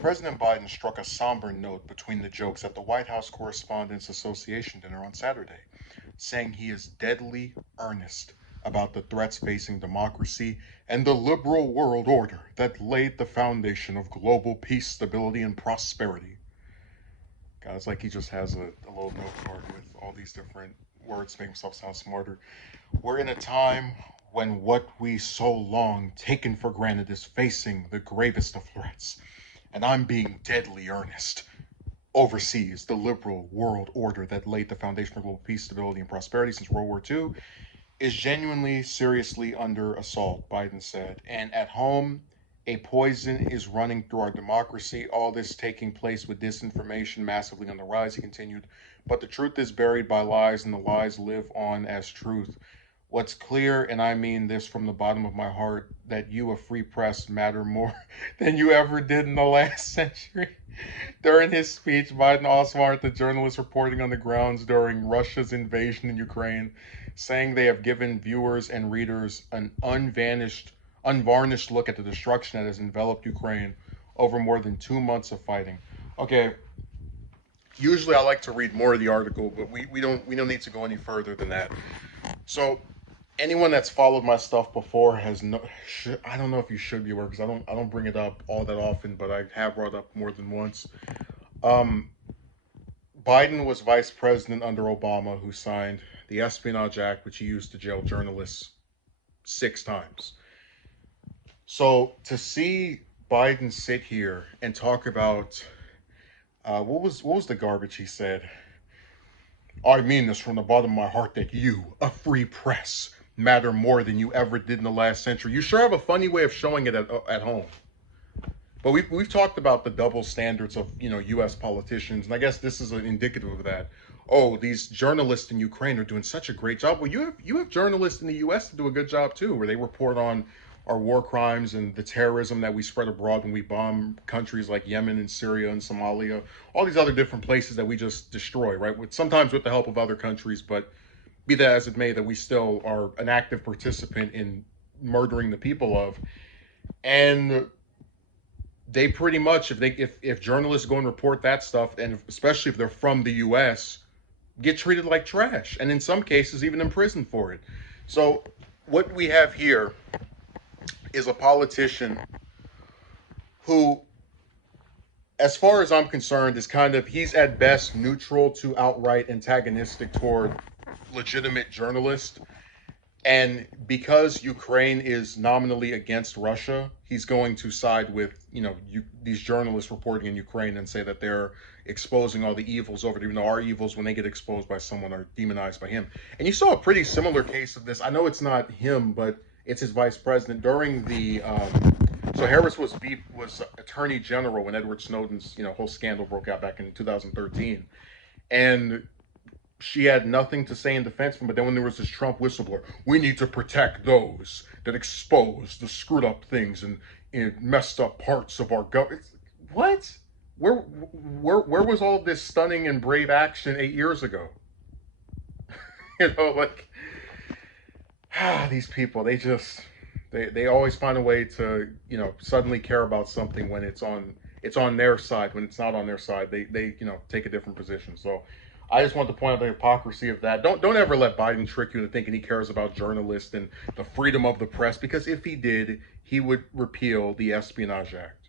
President Biden struck a somber note between the jokes at the White House Correspondents' Association dinner on Saturday, saying he is deadly earnest about the threats facing democracy and the liberal world order that laid the foundation of global peace, stability, and prosperity. God, it's like he just has a little note card with all these different words to make himself sound smarter. We're in a time when what we so long taken for granted is facing the gravest of threats. And I'm being deadly earnest. Overseas, the liberal world order that laid the foundation for global peace, stability, and prosperity since World War II is genuinely, seriously under assault, Biden said. And at home, a poison is running through our democracy. All this taking place with disinformation massively on the rise, he continued. But the truth is buried by lies, and the lies live on as truth. What's clear, and I mean this from the bottom of my heart, that you, a free press, matter more than you ever did in the last century. During his speech, Biden also honored the journalists reporting on the grounds during Russia's invasion in Ukraine, saying they have given viewers and readers an unvarnished look at the destruction that has enveloped Ukraine over more than 2 months of fighting. Okay, usually I like to read more of the article, but we don't need to go any further than that. So anyone that's followed my stuff before has no. I don't know if you should be aware because I don't bring it up all that often, but I have brought it up more than once. Um, Biden was vice president under Obama, who signed the Espionage Act, which he used to jail journalists 6 times. So to see Biden sit here and talk about what was the garbage he said? I mean this from the bottom of my heart that you, a free press, matter more than you ever did in the last century. You sure have a funny way of showing it at home. But we've talked about the double standards of U.S. politicians, and I guess this is an indicative of that. Oh, these journalists in Ukraine are doing such a great job. Well, you have journalists in the U.S. that do a good job too, where they report on our war crimes and the terrorism that we spread abroad when we bomb countries like Yemen and Syria and Somalia, all these other different places that we just destroy, right? Sometimes with the help of other countries, but be that as it may, that we still are an active participant in murdering the people of. And they pretty much, if journalists go and report that stuff, and especially if they're from the U.S., get treated like trash, and in some cases even imprisoned for it. So what we have here is a politician who, as far as I'm concerned, is he's at best neutral to outright antagonistic toward legitimate journalists. And because Ukraine is nominally against Russia, he's going to side with, these journalists reporting in Ukraine and say that they're exposing all the evils over there, even though our evils, when they get exposed by someone, are demonized by him. And you saw a pretty similar case of this. I know it's not him, but it's his vice president during the. So Harris was attorney general when Edward Snowden's whole scandal broke out back in 2013, and she had nothing to say in defense of him. But then when there was this Trump whistleblower, we need to protect those that expose the screwed up things and messed up parts of our government. What? Where was all this stunning and brave action 8 years ago? Like these people, they always find a way to suddenly care about something when it's on their side. When it's not on their side, they take a different position. So I just want to point out the hypocrisy of that. Don't ever let Biden trick you into thinking he cares about journalists and the freedom of the press, because if he did, he would repeal the Espionage Act.